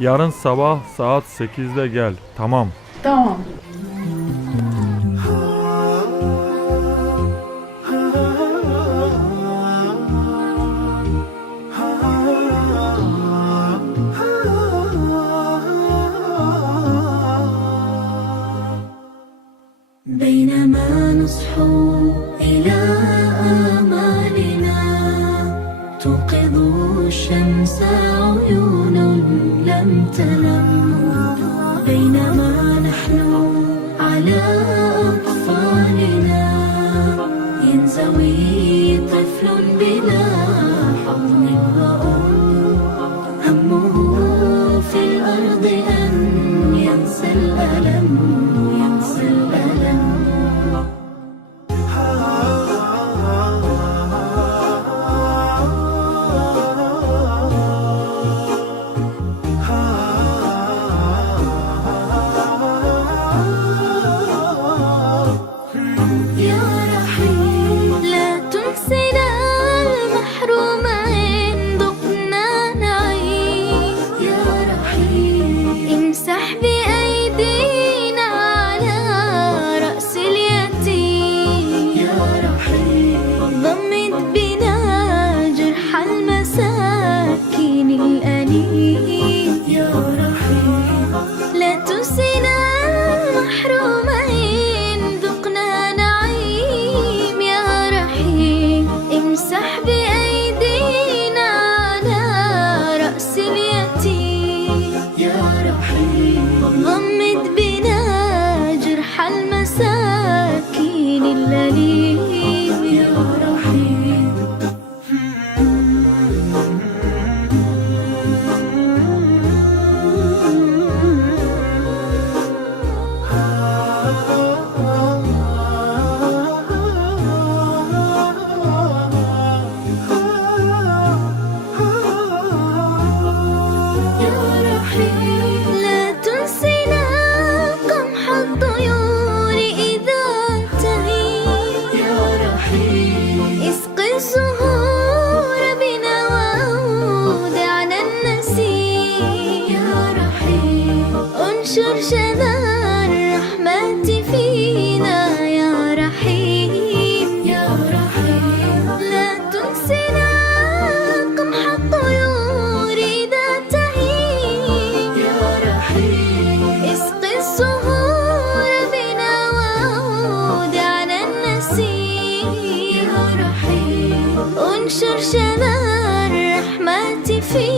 Yarın sabah saat 8'de gel. Tamam. Tamam. بينما نصحو إلى آمالنا توقظ الشمس عيون لم تنم، بينما نحن على أطفالنا ينزوي طفل بلا حضن وأم، همه في الأرض أن ينسى الألم، ينسى الألم. يا رحيم لا تنسنا المحروم إن ذقنا نعيم، يا رحيم امسح بأيدينا على رأس اليتيم، يا رحيم ضمد بنا جرح المساكين الأليم، يا رحيم لا تنسنا المحروم إن ذقنا نعيم، يا رحيم امسح بأيدينا على رأس اليتيم، يا رحيم ضمد بنا جرح المساكين الأليم، يا رحيم. يا رحيم لا تنسنا قمح الطيور إذا تهيم، يا رحيم اسقي الزهور بنا وأودعنا النسيم، يا رحيم انشر شذا الرحمة فينا، يا رحيم، يا رحيم لا تنسنا قمح الطيور إذا تهيم، يا رحيم اسقي الزهور بنا وأودعنا النسيم، يا رحيم انشر شذا الرحمة فينا.